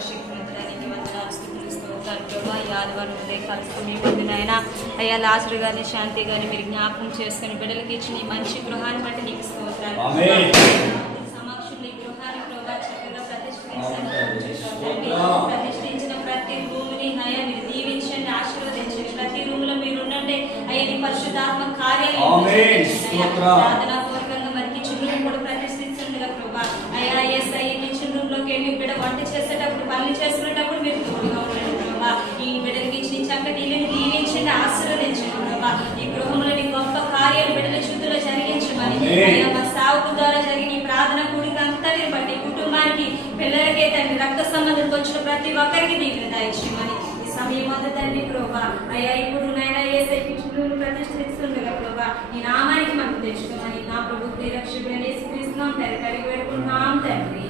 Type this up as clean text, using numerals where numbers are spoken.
సర్వశక్తివంతుడానికి వందనాలు స్తుతులు స్తోత్రాలు ప్రభా. ఈ ఆదివారం ఉదయకాలం మీ ముందు నాయన అయ్యా లాజరు గారిని శాంతి గారిని మీరు జ్ఞాపకం చేసుకుని బిడ్డలకి ఇచ్చిన ఈ మంచి గృహాన్ని బట్టి నీకు స్తోత్రాలు. సమక్షంలో ఈ గృహాన్ని ప్రభా చక్కగా ప్రతిష్ఠించిన ప్రతి భూమిని అయ్యా మీరు దీవించండి, ఆశీర్వదించండి. ప్రతి రూమ్ లో మీరు ఉండండి అయ్యా, నీ పరిశుద్ధాత్మ కార్యాలు ప్రార్థనాపూర్వకంగా మరి కిచెన్ రూమ్ కూడా ప్రతిష్ఠించండి ప్రభా. అయ్యా ఎస్ అయ్యి కిచెన్ రూమ్ లోకి వెళ్ళి బిడ్డ వంట చేసేటప్పుడు పనులు చేసుకునేటప్పుడు మీరు తోడుగా ఉండండి ప్రభా. ఈ బిడ్డలకి ఇచ్చిన చక్కటి ఇల్లుని దీవించండి, ఆశీర్వదించండి ప్రభా. ఈ గృహంలోని గొప్ప కార్యాలు బిడ్డల చుట్టూలో జరిగించమని అయ్యా మా సావుకు ద్వారా జరిగిన ఈ ప్రార్థన కూడిక అంతటిని బట్టి కుటుంబానికి పిల్లలకే తండ్రి రక్త సంబంధంతో వచ్చిన ప్రతి ఒక్కరికి దీవెన దయచేయమని ఈ సమయం అంతా తండ్రి ప్రభా. అయ్యా ఇప్పుడు నాయన యేసయ్య కిచెన్ ప్రతిష్ఠిస్తుండగా ప్రభా ఈ నామానికి మనం తెచ్చుకోమని నా ప్రభు రక్షకుడైన యేసుక్రీస్తు నామమున అడిగి వేడుకుంటున్నాం తండ్రి.